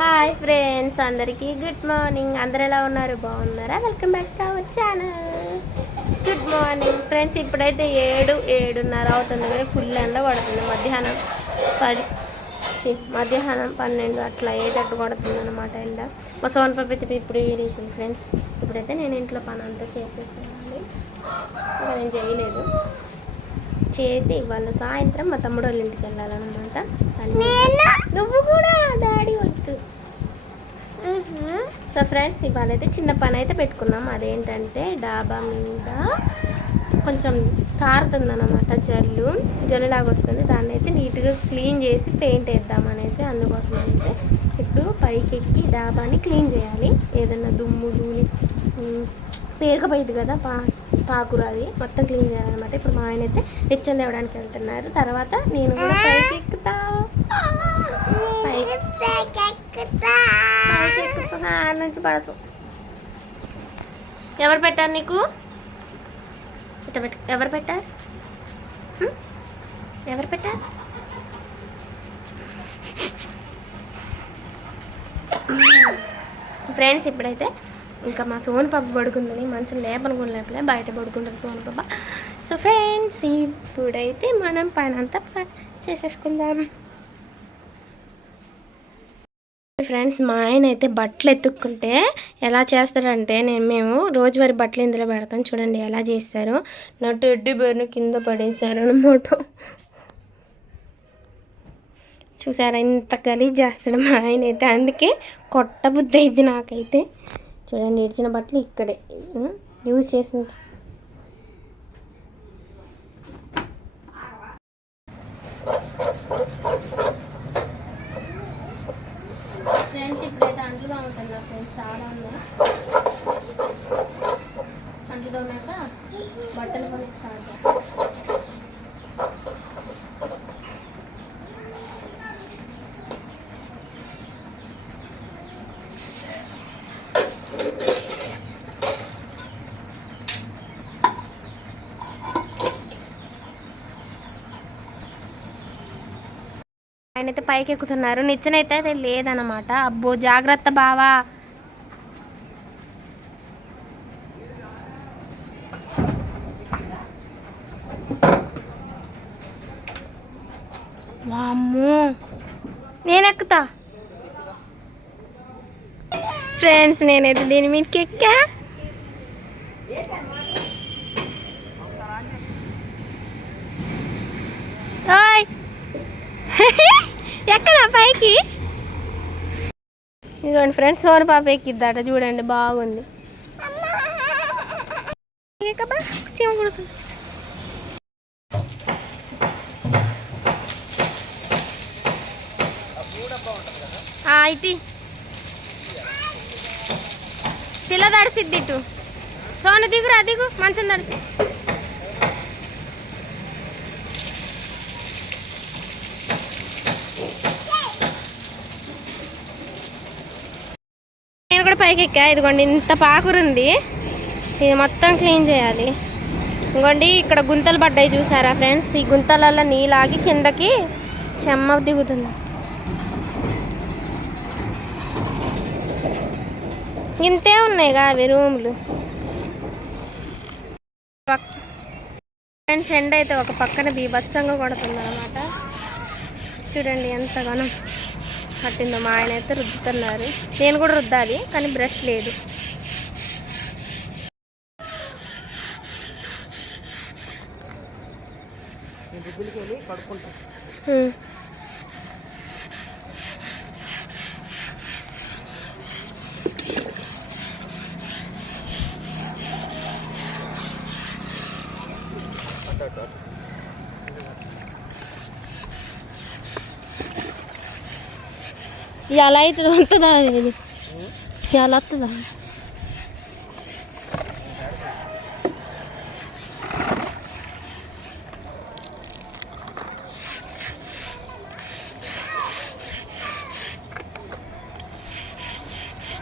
Hi friends అందరికీ good morning అందరు ఎలా ఉన్నారు? బాగున్నారా? Welcome back to our channel good morning friends ఇప్పుడైతే ఏడు ఏడున్నర అవుతుంది కానీ ఫుల్ ఎండ పడుతుంది మధ్యాహ్నం పది మధ్యాహ్నం పన్నెండు అట్లా ఏటట్టు కొడుతుంది అనమాట ఎండ. మా సోన్ పాప అయితే ఇప్పుడు రీచింది ఫ్రెండ్స్ ఇప్పుడైతే నేను ఇంట్లో పని అంతా ఇంకా నేను చేయలేదు. చేసి ఇవాళ సాయంత్రం మా తమ్ముడు వాళ్ళ ఇంటికి వెళ్ళాలన్నమాట. నువ్వు కూడా డాడీ సో ఫ్రెండ్స్ ఇవాళ అయితే చిన్న పని అయితే పెట్టుకున్నాం. అదేంటంటే డాబా మీద కొంచెం కారుతుందన్నమాట జల్లు. జల్లులాగా వస్తుంది దాన్ని అయితే నీట్గా క్లీన్ చేసి పెయింట్ వేద్దాం అనేసి అందుకోసం అయితే ఇప్పుడు పైకి ఎక్కి డాబాని క్లీన్ చేయాలి. ఏదన్నా దుమ్ము ధూళి పేరుకపోయింది కదా పా పాకురు అది మొత్తం క్లీన్ చేయాలన్నమాట. ఇప్పుడు మా ఆయన అయితే నిత్యం తేవడానికి వెళ్తున్నారు. తర్వాత నేను కూడా పైకి ఎక్కుతా పైకి పైకి ఎక్కుతా ఆడ నుంచి పడతావు ఎవరు పెట్టారు నీకు? ఇట్ట పెట్ట ఎవరు పెట్టారు? ఎవరు పెట్టారు? ఫ్రెండ్స్ ఇప్పుడైతే ఇంకా మా సోన్ పాప పడుకుందని మంచి లేపను కూడా లేపలే బయట పడుకుంటుంది సోన్ పాప. సో ఫ్రెండ్స్ ఇప్పుడైతే మనం పని అంతా ప- చేసేసుకుందాం. ఫ్రెండ్స్ మా ఆయన అయితే బట్టలు ఎత్తుక్కుంటే ఎలా చేస్తారంటే నేను మేము రోజువారి బట్టలు ఇందులో పెడతాం. చూడండి ఎలా చేస్తారు. నా టెడ్డి బేర్ను కింద పడేశారు అనమాట చూసారా? ఇంత గలీజ్ చేస్తాడు మా ఆయన అయితే. అందుకే కొట్ట బుద్ధి అయింది నాకైతే. చూడండి ఇడిచిన బట్టలు ఇక్కడే. యూజ్ చేసిన ఫ్రెండ్స్ ఇప్పుడైతే ఉంటుంది ఆ ఫ్రెండ్స్ చాలా ఉన్నాయి. అంట్లు తోమాక బట్టలు కొని స్టార్ట్ ఆయన అయితే పైకి ఎక్కుతున్నారు నిచ్చెనైతే అయితే లేదనమాట అబ్బో జాగ్రత్త బావా. వామ్మో. నేను ఎక్కుతా ఫ్రెండ్స్ నేనైతే దీని మీదకి ఎక్కా ఓయ్. ఎక్కడ పైకి? ఇదిగోండి ఫ్రెండ్స్ సోన పాప ఎక్కిద్దట. చూడండి బాగుంది. చీమ కుడుతుంది ఆ, పిల్ల తడిసిద్ది ఇటు. సోన దిగురా దిగు. మంచం తడిసి. పైకి ఎక్కా ఇదిగోండి ఇంత పాకురుంది. ఇది మొత్తం క్లీన్ చేయాలి. ఇదిగోండి ఇక్కడ గుంతలు పడ్డాయి చూసారా ఫ్రెండ్స్? ఈ గుంతలలో నీలాగి కిందకి చెమ్మ దిగుతుంది. ఇంతే ఉన్నాయి అవి రూమ్లు. ఫ్రెండ్స్ ఎండ అయితే ఒక పక్కన బీభత్సంగా కొడుతుంది అనమాట చూడండి ఎంతగానో పట్టిందో మా ఆయన అయితే రుద్దుతున్నారు నేను కూడా రుద్దాలి కానీ బ్రష్ లేదు హ్మ్. ఇలా అయితే ఉంటుందా ఇది ఇలా వస్తుందా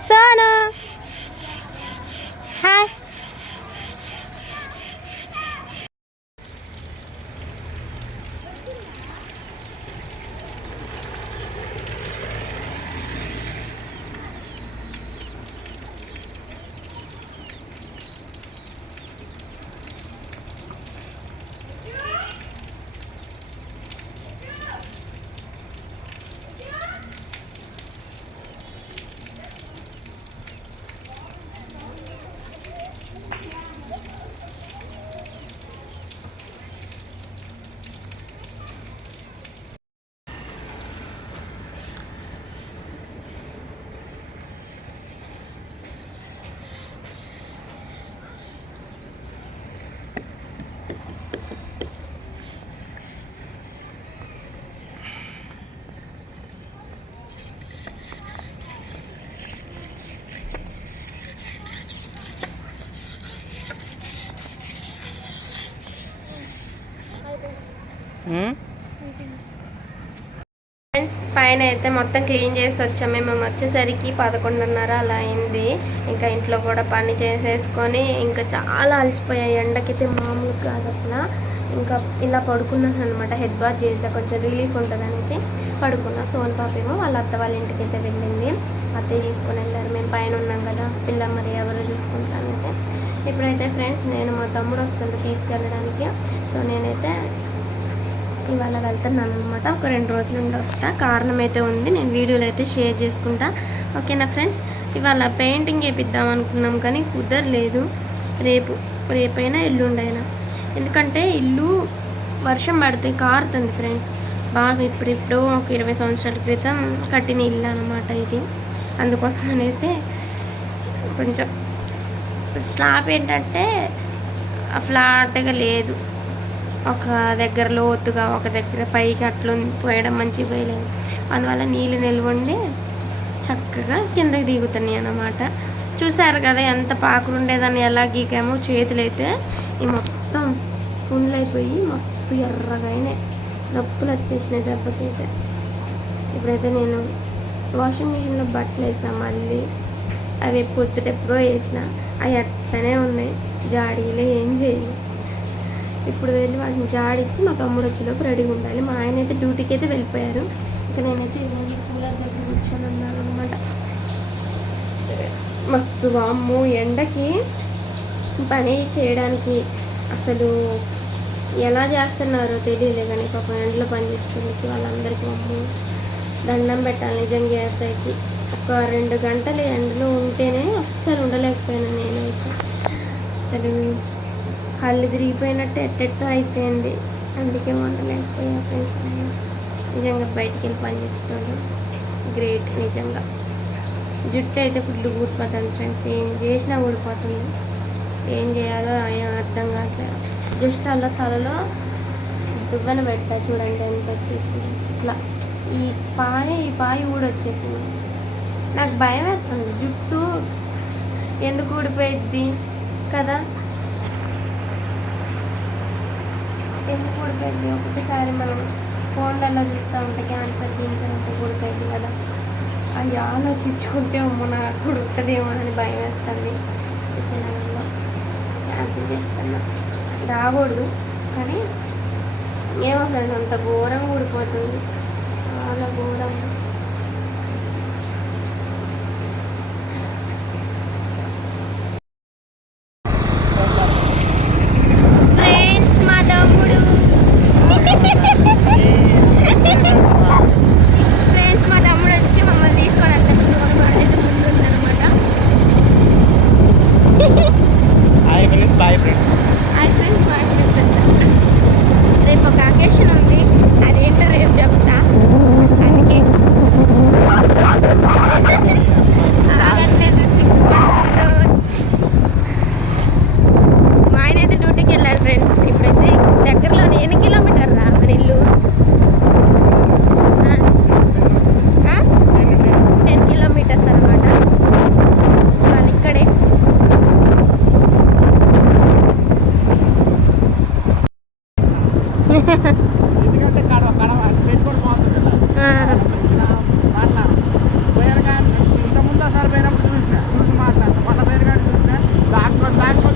సోను హాయ్ Hmm? ఫ్రెండ్స్ పైన అయితే మొత్తం క్లీన్ చేసి వచ్చాం. మేము వచ్చేసరికి పదకొండున్నర అలా అయింది. ఇంకా ఇంట్లో కూడా పని చేసేసుకొని ఇంకా చాలా అలసిపోయాయి. ఎండకైతే మామూలు కాదు అసలు. ఇంకా ఇలా పడుకున్నాను అనమాట హెడ్ బాత్ చేసా. కొంచెం రిలీఫ్ ఉంటుంది అనేసి పడుకున్నా. సోన్ పాపేమో వాళ్ళ అత్త వాళ్ళ ఇంటికి అయితే వెళ్ళింది. అత్తయ్య తీసుకొని వెళ్ళారు. మేము పైన ఉన్నాం కదా. పిల్ల మరి ఎవరు చూసుకుంటారు అనేసి ఇప్పుడైతే ఫ్రెండ్స్ నేను మా తమ్ముడు వస్తుంది తీసుకెళ్ళడానికి. సో నేనైతే ఇవాళ వెళ్తున్నాను అనమాట ఒక రెండు రోజుల నుండి వస్తా. కారణం అయితే ఉంది. నేను వీడియోలు అయితే షేర్ చేసుకుంటా. ఓకేనా ఫ్రెండ్స్? ఇవాళ పెయింటింగ్ వేపిద్దాం అనుకున్నాం కానీ కుదరలేదు. రేపు రేపైనా ఎల్లుండైనా. ఎందుకంటే ఇల్లు వర్షం పడితే కారుతుంది ఫ్రెండ్స్. బాగా ఇప్పుడు ఇప్పుడు ఒక ఇరవై సంవత్సరాల క్రితం కట్టిన ఇల్లు అనమాట ఇది. అందుకోసం అనేసి కొంచెం స్లాబ్ ఏంటంటే ఫ్లాట్గా లేదు. ఒక దగ్గర లోతుగా ఒక దగ్గర పైకి అట్లా పోయడం మంచి పోయలేదు. అందువల్ల నీళ్ళు నిల్వండి చక్కగా కిందకి దిగుతున్నాయి అన్నమాట. చూసారు కదా ఎంత పాకులు ఉండేదాన్ని ఎలా గీకామో చేతులైతే ఈ మొత్తం పుండ్లైపోయి మస్తు ఎర్రగా అయినాయి. నొప్పులు వచ్చేసినాయి దెబ్బకైతే. ఇప్పుడైతే నేను వాషింగ్ మిషన్లో బట్టలు వేసాను మళ్ళీ. అవి పొద్దుటెప్పుడో వేసిన. అవి అట్లనే ఉన్నాయి. జాడీలో ఏం చేయను. ఇప్పుడు వెళ్ళి వాటిని జాడిచ్చి మా తమ్ముడు వచ్చేలోపు రెడీగా ఉండాలి. మా ఆయన అయితే డ్యూటీకి అయితే వెళ్ళిపోయారు. ఇక నేనైతే ఈరోజు కూలర్ దగ్గర కూర్చొని ఉన్నాను అనమాట మస్తు వామ్ము ఎండకి పని చేయడానికి అసలు ఎలా చేస్తున్నారో తెలియలే కానీ పాపం ఎండలో పని వాళ్ళందరికీ అమ్ము దండం పెట్టాలి నిజంగా వేసాయికి ఒక రెండు గంటలు ఎండలో ఉంటేనే అస్సలు ఉండలేకపోయాను నేనైతే. అసలు కళ్ళు తిరిగిపోయినట్టు ఎట్టెట్టో అయిపోయింది. అందుకే వండలేకపోయా ఫ్రెండ్స్ నిజంగా బయటికి వెళ్ళి పనిచేసేటోళ్ళు గ్రేట్ నిజంగా. జుట్టు అయితే ఫుల్ ఊడిపోతుంది ఫ్రెండ్స్. ఏం చేసినా ఊడిపోతుంది. ఏం చేయాలో ఏం అర్థం కావట్లేదు. జస్ట్ అలా తలలో దువ్వన పెట్టా చూడండి ఎంత వచ్చేసింది. ఇట్లా ఈ పాయ ఈ పాయ ఊడొచ్చేసింది. నాకు భయం వేస్తుంది. జుట్టు ఎందుకు ఊడిపోయిద్ది కదా? ఎందుకు ఊడిపోయింది ఒకటిసారి మనం ఫోన్లలో చూస్తూ ఉంటే క్యాన్సర్ క్యాన్సర్ అంటే ఊడిపోయింది కదా. అవి ఆలోచించుకుంటే మనం నాకు ఉడుకుతుందేమో అని భయం వేస్తుంది. ఈ క్యాన్సిల్ చేస్తున్నా. రాకూడదు కానీ ఏమో ఫ్రెండ్స్ అంత ఘోరంగా ఉడిపోతుంది చాలా ఘోరం ఫ్రెండ్స్ మా తమ్ముడు ఫ్రెండ్స్ మా తమ్ముడు వచ్చి మమ్మల్ని తీసుకొని వస్తాడు సోన్ అయితే ముందు ఉందన్నమాట hi friends bye friends hi friends bye friends అంట రేపు ఒక అకేషన్ ఉంది అదేంటో రేపు చెప్తా అందుకే ఆగట్లేదు సిగ్గుపడుకుంటూ వచ్చి మా ఆయన అయితే డ్యూటీకి వెళ్ళారు ఫ్రెండ్స్ ఇప్పుడైతే దగ్గరలోనే ఎన్ని కిలోమీటర్ రా మన ఇల్లు టెన్ కిలోమీటర్స్ అనమాట వాళ్ళు ఇక్కడే ఎందుకంటే కడవ కడవ పెట్టుకొని పోతుంది ఆ, మాట్లా పోయారు కానీ ఇంతకుముందు ఒకసారి పోయినప్పుడు చూసిన చూసి మాట్లాడతాను మన పేరు కానీ చూసిన దాంట్లో దాంట్లో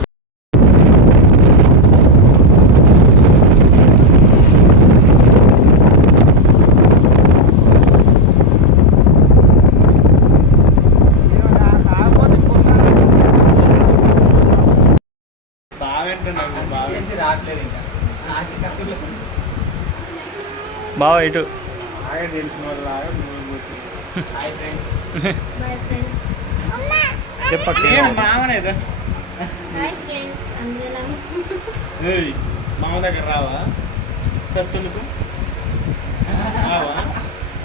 ఇటు. friends. చెప్పక్క. మామనేదా Hi friends, అందులో మామ దగ్గర రావా? కస్తుందుకు రావా?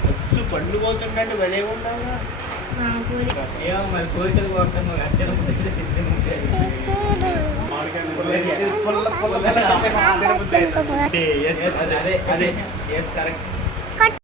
వచ్చు పండు పోతుండే వెళ్ళే ఉండాలా మా ఊరి ఏమో మరి కోరికలు కోరుతాను అదే అదే ఎస్ కరెక్ట్